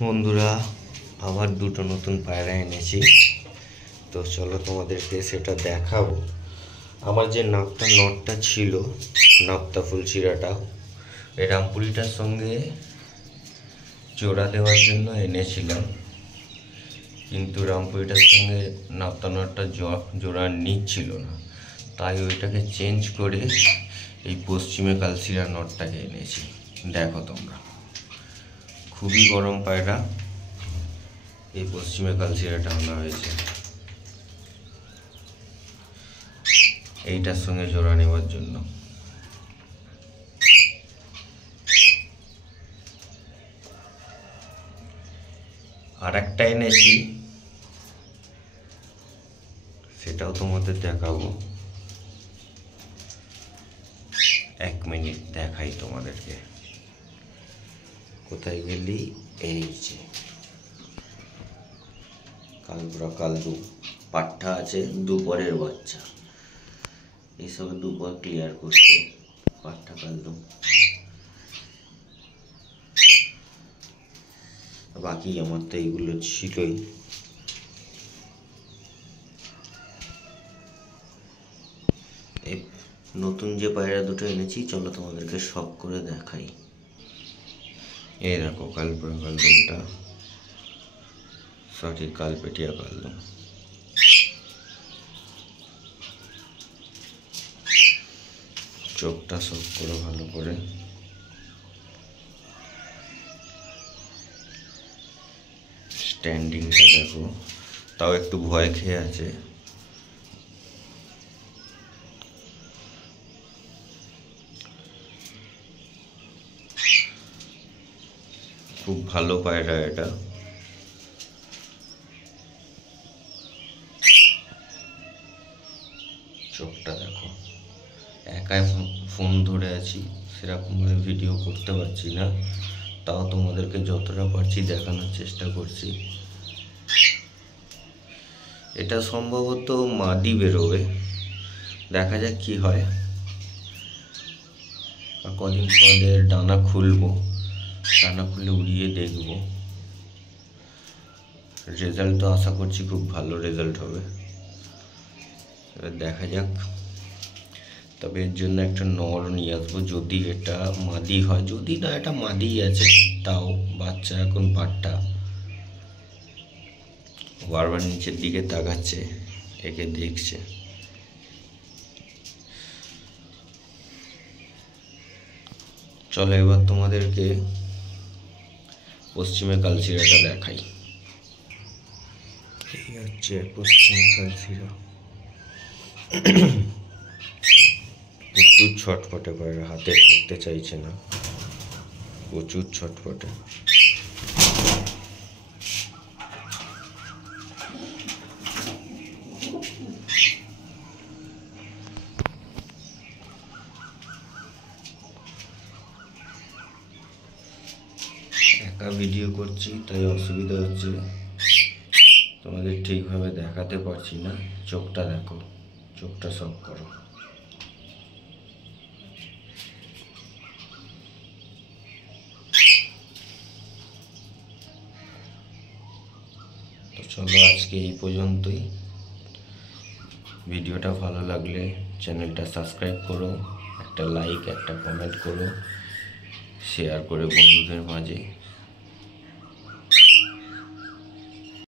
বন্ধুরা, আবার দুটো নতুন পায়রা এনেছি। তো চলো তোমাদেরকে সেটা দেখাবো। আমার যে নাপ্তা নটটা ছিল, নাপ্তা ফুলচিরাটা, এই রামপুরিটার সঙ্গে জোড়া দেওয়ার জন্য এনেছিলাম, কিন্তু রামপুরিটার সঙ্গে নাপ্তা নটটা জোড়া নিচ্ছিল না, তাই ওইটাকে চেঞ্জ করে এই পশ্চিমে কালচিরা নটটাকে এনেছি। দেখো তোমরা, খুবই গরম পায়রা। এই পশ্চিমে কালচিরাটা আনা হয়েছে এইটার সঙ্গে জোড়া নেওয়ার জন্য। আর একটা এনেছি, সেটাও তোমাদের দেখাবো। 1 মিনিট দেখাই তোমাদেরকে। কোথায় গেলি? এই যে কালবুড়া কালদু পাঠা আছে, দুপরের বাচ্চা। এইসব দুপর ক্লিয়ার করছে পাঠা কালদু। বাকি আমার তো এইগুলো ছিলই। এই নতুন যে পায়রা দুটো এনেছি, চলো তোমাদেরকে সব করে দেখাই। এই দেখো কালপুরা কালদুমটা, সঠিক কালপেটিয়া কালদুম। চোখটা সব করে ভালো করে। স্ট্যান্ডিংটা দেখো, তাও একটু ভয় খেয়ে আছে। খুব ভালো পায়রা এটা। চোখটা দেখো। একাই ফোন ধরে আছি, সেরকমভাবে ভিডিও করতে পারছি না, তাও তোমাদেরকে যতটা পারছি দেখানোর চেষ্টা করছি। এটা সম্ভবত মাদি বেরোবে, দেখা যাক কি হয়। আর কদিন পরে ডানা খুলবো, ডানা খুলে উড়িয়ে দেখব। রেজাল্ট তো আশা করছি খুব ভালো রেজাল্ট হবে, এবার দেখা যাক। তবে এর জন্য একটা নর নিয়ে আসবো, যদি এটা মাদি হয়। যদি না এটা মাদি আছে, তাও বাচ্চা এখন পাট্টা। বারবার নিচের দিকে তাকাচ্ছে, একে দেখছে। চলো এবার তোমাদেরকে পশ্চিমে কালচিরাটা দেখাই। এই হচ্ছে পশ্চিমে কালচিরা। প্রচুর ছটফটে পায়রা, হাতে থাকতে চাইছে না, প্রচুর ছটফটে। একা ভিডিও করছি তাই অসুবিধা হচ্ছে, তোমাদের ঠিকভাবে দেখাতে পারছি না। চোখটা দেখো, চোখটা সব করো। তো চলো আজকে এই পর্যন্তই। ভিডিওটা ভালো লাগলে চ্যানেলটা সাবস্ক্রাইব করো, একটা লাইক একটা কমেন্ট করো, শেয়ার করে বন্ধুদের মাঝে।